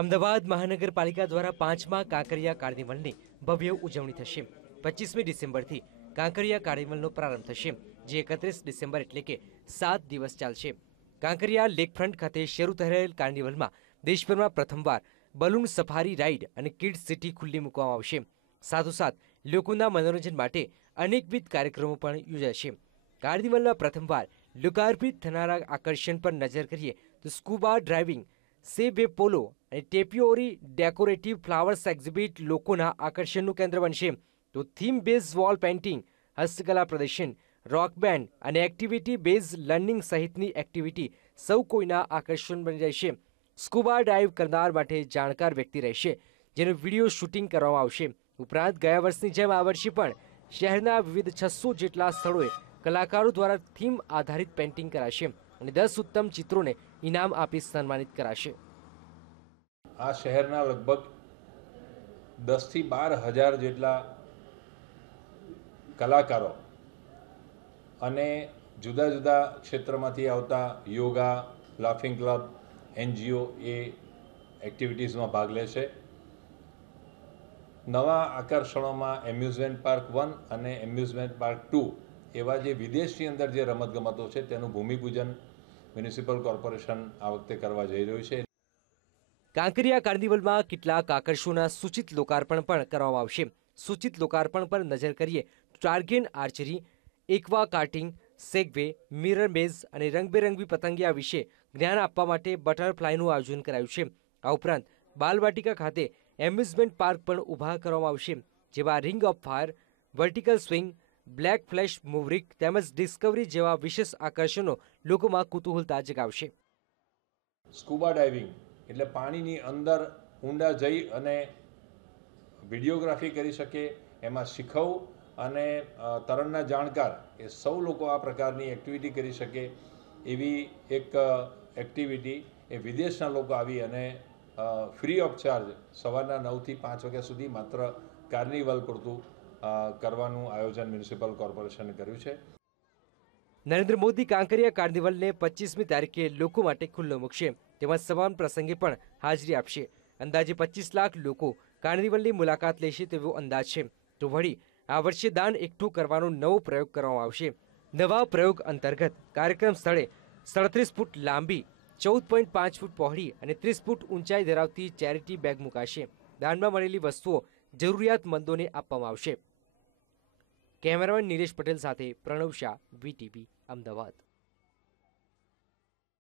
અમદાવાદ મહાનગરપાલિકા દ્વારા પાંચમા કાંકરિયા કાર્નિવલની ભવ્ય ઉજવણી થશે. પચીસમી ડિસેમ્બરથી કાંકરિયા કાર્નિવલનો પ્રારંભ થશે, જે એકત્રીસ ડિસેમ્બર એટલે કે સાત દિવસ ચાલશે. કાંકરિયા લેકફ્રન્ટ ખાતે શરૂ થયેલ કાર્નિવલમાં દેશભરમાં પ્રથમવાર બલૂન સફારી રાઇડ અને કિડ્સ સિટી ખુલ્લી મૂકવામાં આવશે. સાથોસાથ, લોકોના મનોરંજન માટે અનેકવિધ કાર્યક્રમો પણ યોજાશે. કાર્નિવલમાં પ્રથમવાર લોકાર્પિત થનારા આકર્ષણ પર નજર કરીએ તો scuba diving Segway polo અને ટેપિયોરી ડેકોરેટિવ ફ્લાવર્સ એક્ઝિબિટ લોકોના આકર્ષણનું કેન્દ્ર બનશે. તો થીમ બેઝ વોલ પેઇન્ટિંગ હસ્તકલા પ્રદર્શન રોક બેન્ડ અને એક્ટિવિટી બેઝ લર્નિંગ સહિતની એક્ટિવિટી સૌ કોઈના આકર્ષણ બની રહેશે. સ્કુબા ડાઇવ કરનાર માટે જાણકાર વ્યક્તિ રહેશે, જેનું વીડિયો શૂટિંગ કરવામાં આવશે. ઉપરાંત ગયા વર્ષની જેમ આ વર્ષે પણ શહેરના વિવિધ છસો જેટલા સ્થળોએ કલાકારો દ્વારા થીમ આધારિત પેઇન્ટિંગ કરાશે અને દસ ઉત્તમ ચિત્રોને ઇનામ આપી સન્માનિત કરાશે. આ શહેરના લગભગ દસથી બાર હજાર જેટલા કલાકારો અને જુદા જુદા ક્ષેત્રમાંથી આવતા યોગા લાફિંગ ક્લબ એનજીઓ એ એક્ટિવિટીઝમાં ભાગ લેશે નવા આકર્ષણોમાં એમ્યુઝમેન્ટ પાર્ક વન અને એમ્યુઝમેન્ટ પાર્ક ટુ એવા જે વિદેશની અંદર જે રમતગમતો છે તેનું ભૂમિપૂજન મ્યુનિસિપલ કોર્પોરેશન આ વખતે કરવા જઈ રહ્યું છે. કાંકરિયા કાર્નિવલમાં કેટલાક આકર્ષણોના સૂચિત લોકાર્પણ પણ કરવામાં આવશે. સૂચિત લોકાર્પણ પર નજર કરીએ target archery, aqua karting, Segway, mirror maze અને રંગબેરંગી પતંગિયા વિશે જ્ઞાન આપવા માટે બટરફ્લાયનું આયોજન કરાયું છે. આ ઉપરાંત બાલવાટિકા ખાતે એમ્યુઝમેન્ટ પાર્ક પણ ઊભા કરવામાં આવશે જેવા ring of fire, vertical swing, black flash maverick તેમજ ડિસ્કવરી જેવા વિશેષ આકર્ષણો લોકોમાં કુતૂહલતા જગાવશે. સ્કૂબા ડાઇવિંગ એટલે પાણીની અંદર ઊંડા જઈ અને વિડીયોગ્રાફી કરી શકે, એમાં શીખવું અને તરણના જાણકાર એ સૌ લોકો આ પ્રકારની એક્ટિવિટી કરી શકે એવી એક એક્ટિવિટી એ વિદેશના લોકો આવી અને ફ્રી ઓફ ચાર્જ સવારના નવથી પાંચ વાગ્યા સુધી માત્ર કાર્નિવલ પૂરતું કરવાનું આયોજન મ્યુનિસિપલ કોર્પોરેશને કર્યું છે. નરેન્દ્ર મોદી કાંકરિયા કાર્નિવલને પચીસમી તારીખે લોકો માટે ખુલ્લો મૂકશે. તેમાં સમાન પ્રસંગે પણ હાજરી આપશે. અંદાજે પચીસ લાખ લોકો કાર્નિવલની મુલાકાત લેશે તેવો અંદાજ છે. તો વળી, આ વર્ષે દાન એકઠું કરવાનો નવો પ્રયોગ કરવામાં આવશે. નવા પ્રયોગ અંતર્ગત કાર્યક્રમ સ્થળે સડત્રીસ ફૂટ લાંબી, ચૌદ પોઈન્ટ પાંચ ફૂટ પહોળી અને ત્રીસ ફૂટ ઊંચાઈ ધરાવતી ચેરિટી બેગ મુકાશે. દાનમાં મળેલી વસ્તુઓ જરૂરિયાતમંદોને આપવામાં આવશે. કેમેરામેન નિલેશ પટેલ સાથે પ્રણવ શાહ, વીટીવી, અમદાવાદ.